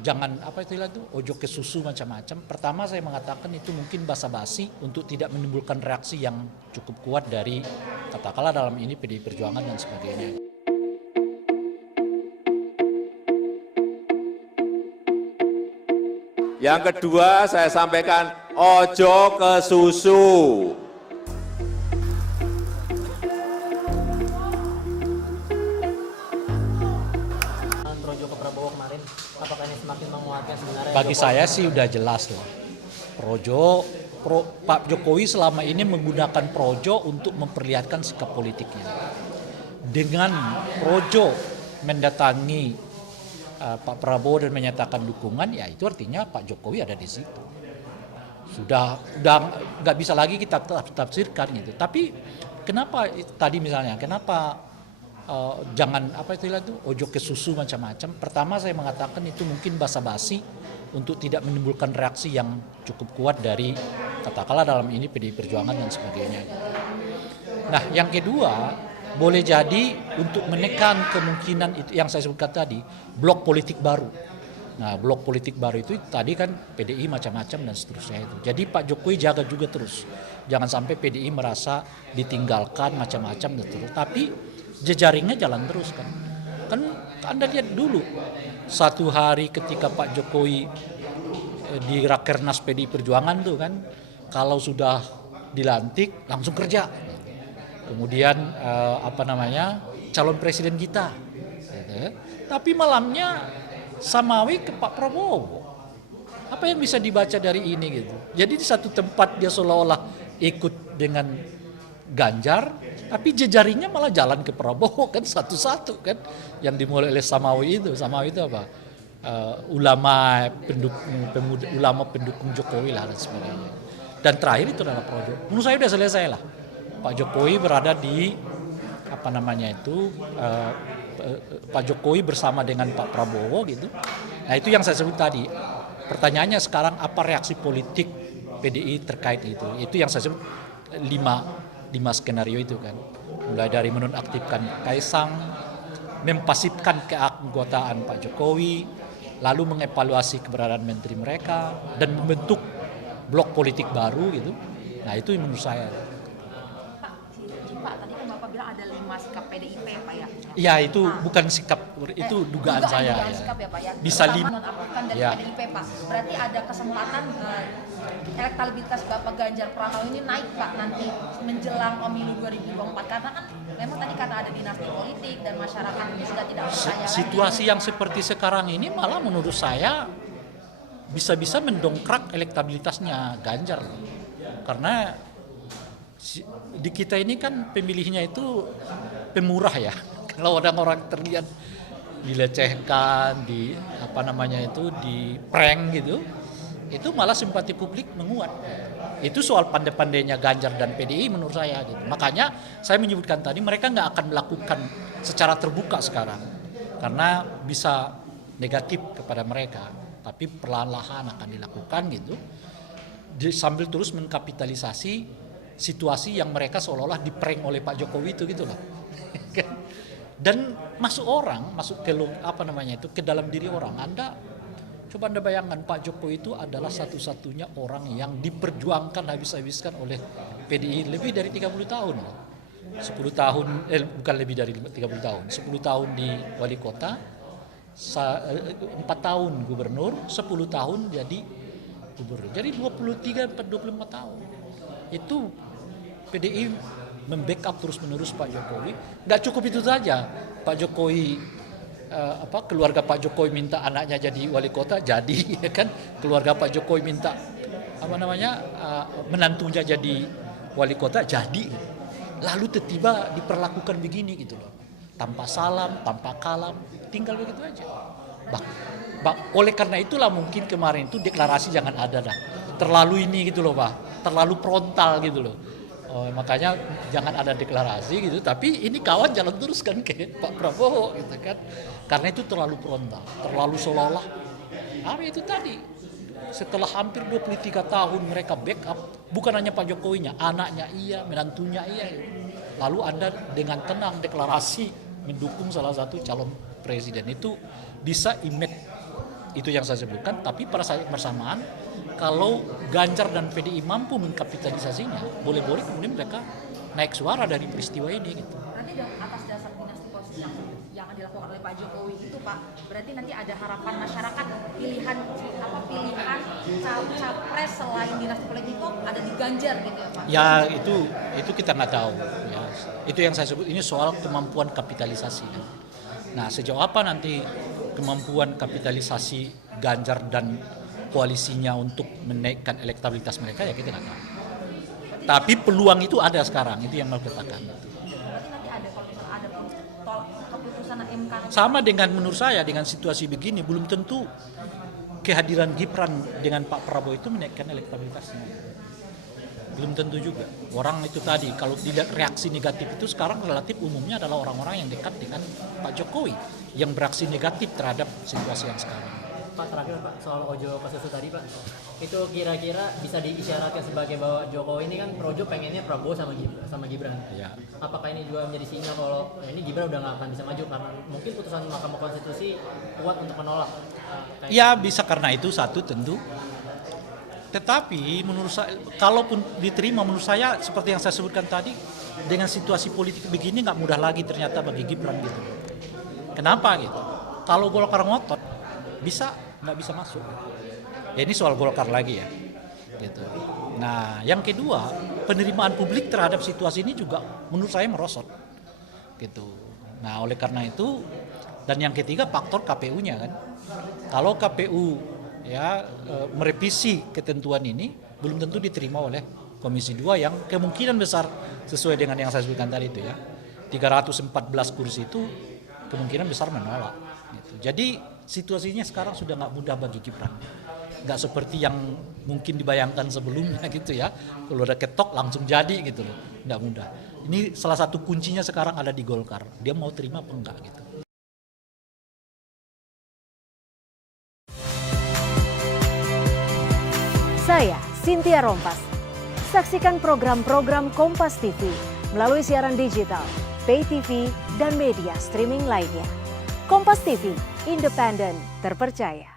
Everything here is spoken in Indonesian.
Jangan apa istilah itu ojo ke susu macam-macam. Pertama saya mengatakan itu mungkin basa-basi untuk tidak menimbulkan reaksi yang cukup kuat dari katakanlah dalam ini PDI Perjuangan dan sebagainya. Yang kedua saya sampaikan ojo ke susu. Projo ke Prabowo kemarin, apakah ini semakin menguatkan sebenarnya? Bagi saya sih udah jelas lah. Pak Jokowi selama ini menggunakan projo untuk memperlihatkan sikap politiknya. Dengan projo mendatangi Pak Prabowo dan menyatakan dukungan, ya itu artinya Pak Jokowi ada di situ. Sudah nggak bisa lagi kita tafsirkan gitu. Tapi kenapa tadi misalnya, kenapa jangan apa istilah itu ojo ke susu macam-macam. Pertama saya mengatakan itu mungkin basa-basi untuk tidak menimbulkan reaksi yang cukup kuat dari katakanlah dalam ini PDI Perjuangan dan sebagainya. Nah yang kedua boleh jadi untuk menekan kemungkinan itu yang saya sebutkan tadi blok politik baru. Nah blok politik baru itu tadi kan PDI macam-macam dan seterusnya itu. Jadi Pak Jokowi jaga juga terus. Jangan sampai PDI merasa ditinggalkan macam-macam dan terus. Tapi jejaringnya jalan terus kan. Kan Anda lihat dulu satu hari ketika Pak Jokowi di Rakernas PDI Perjuangan tuh kan, kalau sudah dilantik langsung kerja. Kemudian calon presiden kita. Gitu. Tapi malamnya samawi ke Pak Prabowo. Apa yang bisa dibaca dari ini gitu? Jadi di satu tempat dia seolah-olah ikut dengan Ganjar, tapi jejaringnya malah jalan ke Prabowo kan satu-satu kan, yang dimulai oleh Samawi itu apa? Ulama pendukung Jokowi lah dan sebagainya. Dan terakhir itu adalah projo. Menurut saya udah selesai lah. Pak Jokowi berada di Pak Jokowi bersama dengan Pak Prabowo gitu. Nah itu yang saya sebut tadi. Pertanyaannya sekarang apa reaksi politik PDI terkait itu? Itu yang saya sebut lima skenario itu kan. Mulai dari menonaktifkan Kaisang, mempasifkan keanggotaan Pak Jokowi, lalu mengevaluasi keberadaan menteri mereka dan membentuk blok politik baru gitu. Nah itu menurut saya. Pak, tadi kan Bapak bilang ada 5 sikap PDIP Pak ya? Ya itu bukan sikap, itu dugaan saya. Dugaan sikap ya Pak ya? Bisa nonaktifkan dari PDIP Pak. Berarti ada kesempatan elektabilitas Bapak Ganjar Pranowo ini naik Pak nanti menjelang pemilu 2024. Karena kan memang tadi kata ada dinasti politik dan masyarakat ini sudah tidak percaya Situasi lagi. yang seperti sekarang ini malah menurut saya bisa-bisa mendongkrak elektabilitasnya Ganjar. Karena di kita ini kan pemilihnya itu pemurah ya. Kalau orang-orang terlihat dilecehkan, di prank gitu, itu malah simpati publik menguat. Itu soal pandai-pandainya Ganjar dan PDI menurut saya gitu. Makanya saya menyebutkan tadi mereka nggak akan melakukan secara terbuka sekarang karena bisa negatif kepada mereka, tapi perlahan-lahan akan dilakukan gitu, sambil terus mengkapitalisasi situasi yang mereka seolah-olah diprank oleh Pak Jokowi itu gitu loh. Dan masuk ke dalam diri orang. Coba Anda bayangkan Pak Jokowi itu adalah satu-satunya orang yang diperjuangkan habis-habiskan oleh PDI lebih dari 30 tahun. 10 tahun, bukan lebih dari 30 tahun, 10 tahun di wali kota, 4 tahun gubernur, 10 tahun jadi gubernur. Jadi 23-24 tahun. Itu PDI membackup terus-menerus Pak Jokowi. Nggak cukup itu saja. Pak Jokowi, keluarga Pak Jokowi minta anaknya jadi wali kota, jadi ya kan. Keluarga Pak Jokowi minta menantunya jadi wali kota, jadi. Lalu tiba-tiba diperlakukan begini gitu loh. Tanpa salam, tanpa kalam, tinggal begitu aja. Oleh karena itulah mungkin kemarin itu deklarasi jangan ada dah. Terlalu ini gitu loh Pak, terlalu frontal gitu loh. Makanya jangan ada deklarasi gitu, tapi ini kawan jalan terus kan ke Pak Prabowo gitu kan. Karena itu terlalu frontal, terlalu seolah-olah. Itu tadi, setelah hampir 23 tahun mereka backup, bukan hanya Pak Jokowinya, anaknya iya, menantunya iya. Lalu Anda dengan tenang deklarasi mendukung salah satu calon presiden, itu bisa image Itu yang saya sebutkan, tapi pada saat bersamaan kalau Ganjar dan PDI mampu mengkapitalisasinya, boleh-boleh kemudian mereka naik suara dari peristiwa ini gitu. Nanti atas dasar dinasti politik yang dilakukan oleh Pak Jokowi itu Pak, berarti nanti ada harapan masyarakat pilihan capres selain dinasti politik itu ada di Ganjar gitu ya Pak? Ya itu kita nggak tahu. Ya. Itu yang saya sebut ini soal kemampuan kapitalisasi. Kan. Nah sejauh apa nanti kemampuan kapitalisasi Ganjar dan koalisinya untuk menaikkan elektabilitas mereka ya kita nggak tahu. Tapi peluang itu ada sekarang, itu yang mau katakan. Berarti nanti ada kalau misalnya ada keputusan MK. Sama dengan menurut saya dengan situasi begini belum tentu kehadiran Gibran dengan Pak Prabowo itu menaikkan elektabilitasnya. Belum tentu juga. Orang itu tadi kalau dilihat reaksi negatif itu sekarang relatif umumnya adalah orang-orang yang dekat dengan Pak Jokowi yang bereaksi negatif terhadap situasi yang sekarang. Pak terakhir Pak soal Ojo ke Susu tadi Pak, itu kira-kira bisa diisyaratkan sebagai bahwa Jokowi ini kan projo pengennya Prabowo sama Gibran. Ya. Apakah ini juga menjadi sinyal kalau ini Gibran udah nggak akan bisa maju karena mungkin putusan Mahkamah Konstitusi kuat untuk menolak? Ya bisa karena itu satu tentu. Tetapi menurut saya, kalaupun diterima menurut saya seperti yang saya sebutkan tadi, dengan situasi politik begini nggak mudah lagi ternyata bagi Gibran gitu. Kenapa gitu? Kalau Golkar ngotot, nggak bisa masuk. Ya ini soal Golkar lagi ya. Gitu. Nah yang kedua, penerimaan publik terhadap situasi ini juga menurut saya merosot. Gitu. Nah oleh karena itu, dan yang ketiga faktor KPU-nya kan. Kalau KPU ya merevisi ketentuan ini belum tentu diterima oleh Komisi 2 yang kemungkinan besar sesuai dengan yang saya sebutkan tadi itu ya 314 kursi itu kemungkinan besar menolak gitu. Jadi situasinya sekarang sudah nggak mudah bagi Gibran, nggak seperti yang mungkin dibayangkan sebelumnya gitu ya, kalau udah ketok langsung jadi gitu loh, nggak mudah. Ini salah satu kuncinya sekarang ada di Golkar, dia mau terima apa enggak gitu. Saya Cynthia Rompas. Saksikan program-program Kompas TV melalui siaran digital, pay TV, dan media streaming lainnya. Kompas TV, independen, terpercaya.